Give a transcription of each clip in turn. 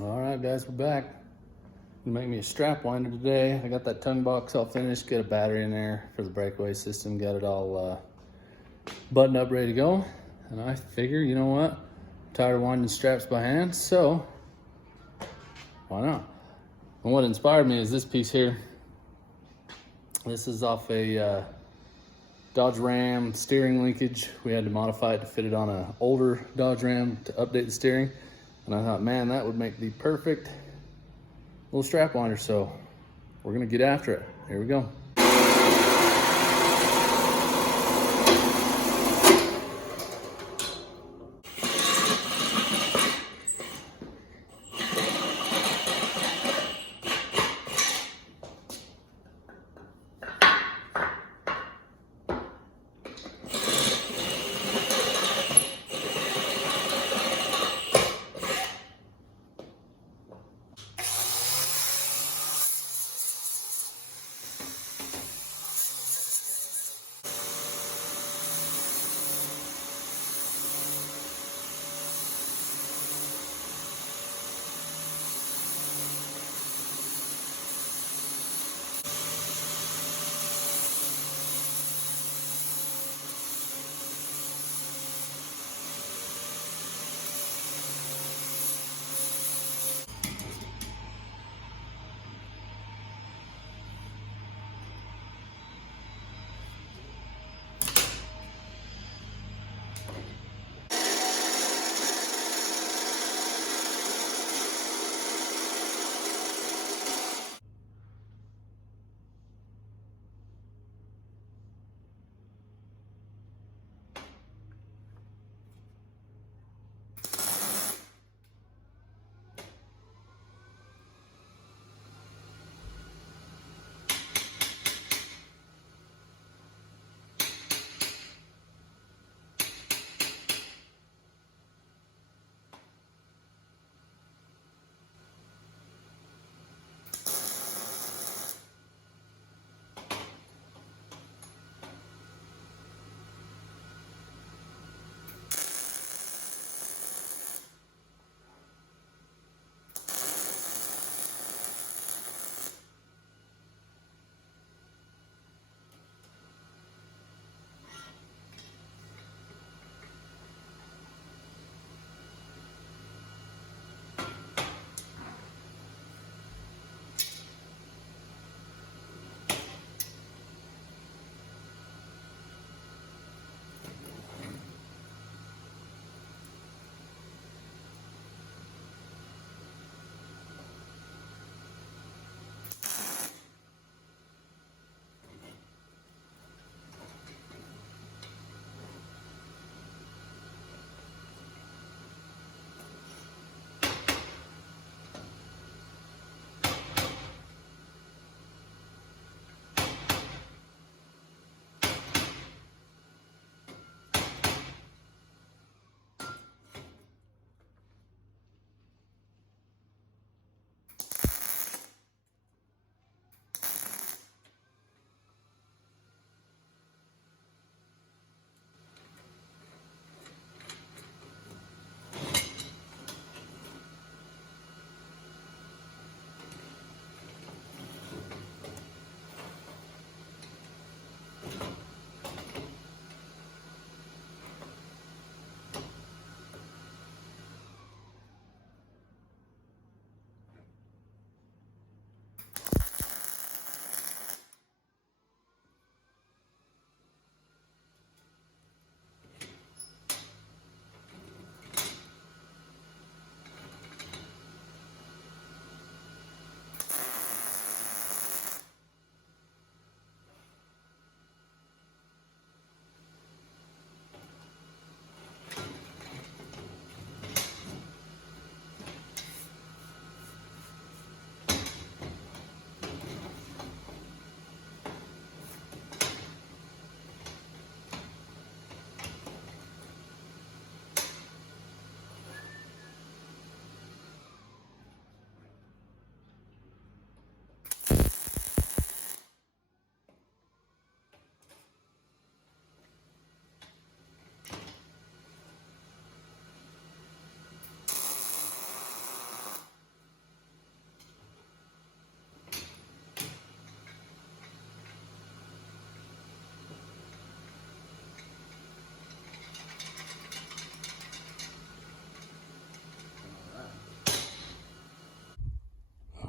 All right, guys, we're back. Gonna make me a strap winder today. I got that tongue box all finished, got a battery in there for the breakaway system, got it all buttoned up, ready to go. And I figure, you know what? I'm tired of winding straps by hand, so why not? And what inspired me is this piece here. This is off a Dodge Ram steering linkage. We had to modify it to fit it on an older Dodge Ram to update the steering. And I thought, man, that would make the perfect little strap winder. So we're gonna get after it. Here we go.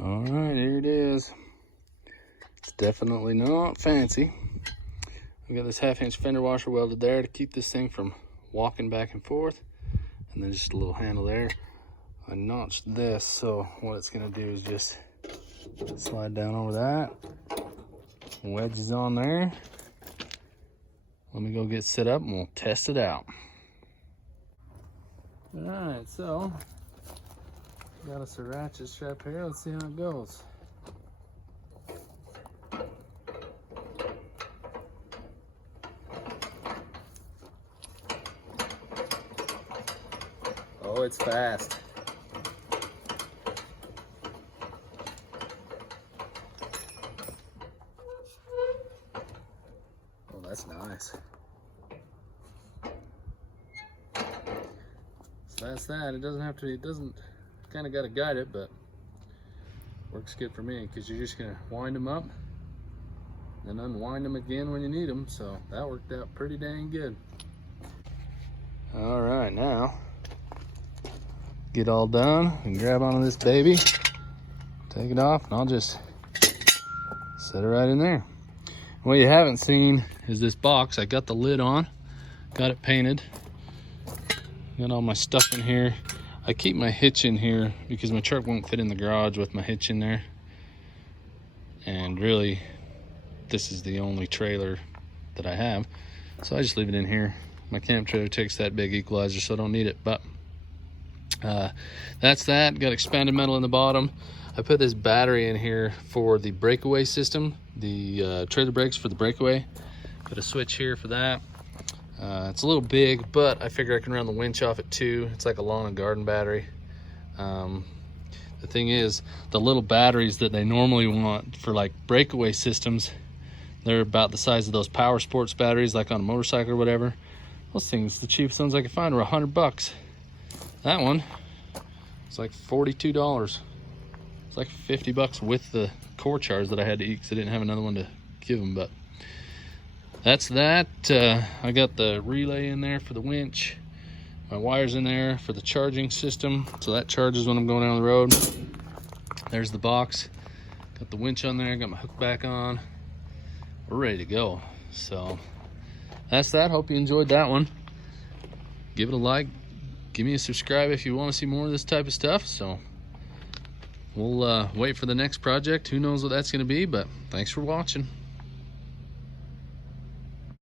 All right, here it is. It's definitely not fancy. We got this 1/2-inch fender washer welded there to keep this thing from walking back and forth, and then just a little handle there. I notched this, so what it's gonna do is just slide down over that. Wedges on there. Let me go get set up and we'll test it out. All right, so got us a ratchet strap here. Let's see how it goes. Oh, it's fast. Oh, that's nice. So that's that. It doesn't have to, it doesn't, kind of got to guide it, but works good for me because you're just gonna wind them up and unwind them again when you need them. So that worked out pretty dang good. All right, now get all done and grab onto this baby, take it off, and I'll just set it right in there. What you haven't seen is this box. I got the lid on, got it painted, got all my stuff in here. I keep my hitch in here because my truck won't fit in the garage with my hitch in there. And really, this is the only trailer that I have. So I just leave it in here. My camp trailer takes that big equalizer, so I don't need it. But that's that. Got expanded metal in the bottom. I put this battery in here for the breakaway system, the trailer brakes for the breakaway. Put a switch here for that. It's a little big, but I figure I can run the winch off it too. It's like a lawn and garden battery. The thing is, the little batteries that they normally want for like breakaway systems, they're about the size of those power sports batteries, like on a motorcycle or whatever. Those things, the cheapest ones I could find were $100. That one, it's like $42. It's like $50 with the core charge that I had to eat because I didn't have another one to give them. But that's that. I got the relay in there for the winch. My wires in there for the charging system, so that charges when I'm going down the road. There's the box. Got the winch on there, got my hook back on. We're ready to go. So that's that. Hope you enjoyed that one. Give it a like. Give me a subscribe if you want to see more of this type of stuff. So we'll wait for the next project. Who knows what that's going to be, but thanks for watching.